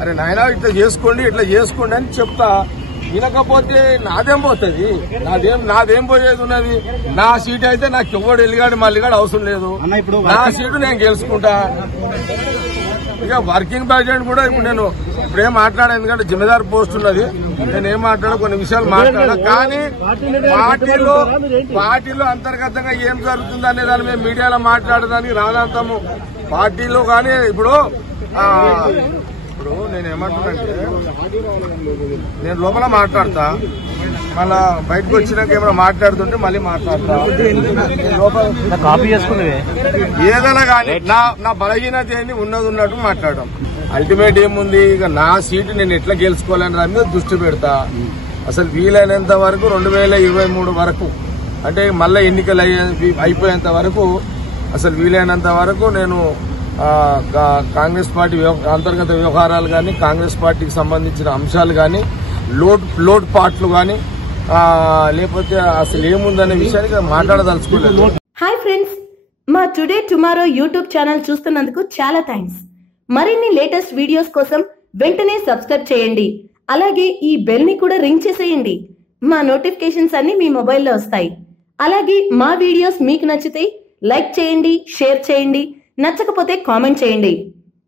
అరే నాయన ఇట్లా చేసుకోండి అని చెప్తా. వినకపోతే నాదేం పోతుంది, నాదేం పోయేది ఉన్నది. నా సీట్ అయితే నాకు ఎవడు ఎల్లిగాడు మల్లిగాడు అవసరం లేదు. నా సీటు నేను గెలుచుకుంటా. ఇక వర్కింగ్ ప్రెసిడెంట్ కూడా ఇప్పుడు ఇప్పుడేం మాట్లాడా, ఎందుకంటే జిమ్మేదారు పోస్ట్ ఉన్నది. నేనేం మాట్లాడా, కొన్ని విషయాలు మాట్లాడా. కానీ పార్టీలో అంతర్గతంగా ఏం జరుగుతుంది అనే దాని మీద మీడియాలో మాట్లాడడానికి రాదంతము. పార్టీలో కానీ ఇప్పుడు నేనేమంటున్నానంటే, నేను లోపల మాట్లాడతా, మళ్ళా బయటకు వచ్చినాక ఏమైనా మాట్లాడుతుంటే మళ్ళీ మాట్లాడతా. ఏదైనా కానీ నా బలహీనత ఏంది ఉన్నట్టు మాట్లాడడం. అల్టిమేట్ ఏముంది, ఇక నా సీటు నేను ఎట్లా గెలుచుకోవాలని దాని మీద దృష్టి పెడతా. అసలు వీలైనంత వరకు 2023 వరకు, అంటే మళ్ళీ ఎన్నికలు అయిపోయేంత వరకు, అసలు వీలైనంత వరకు నేను కాంగ్రెస్ పార్టీ అంతర్గత వ్యవహారాలు కానీ, కాంగ్రెస్ పార్టీకి సంబంధించిన అంశాలు కానీ, లోడ్ పార్ట్లు కానీ, లేకపోతే అసలు ఏముందనే విషయానికి మాట్లాడదలుచుకోలేదు. హాయ్ ఫ్రెండ్స్, మా టుడే టుమారో యూట్యూబ్ ఛానల్ చూస్తున్నందుకు చాలా థ్యాంక్స్. మరిన్ని లేటెస్ట్ వీడియోస్ కోసం వెంటనే సబ్స్క్రైబ్ చేయండి. అలాగే ఈ బెల్ ని కూడా రింగ్ చేసేయండి. మా నోటిఫికేషన్స్ అన్ని మీ మొబైల్లో వస్తాయి. అలాగే మా వీడియోస్ మీకు నచ్చితే లైక్ చేయండి, షేర్ చేయండి, నచ్చకపోతే కామెంట్ చేయండి.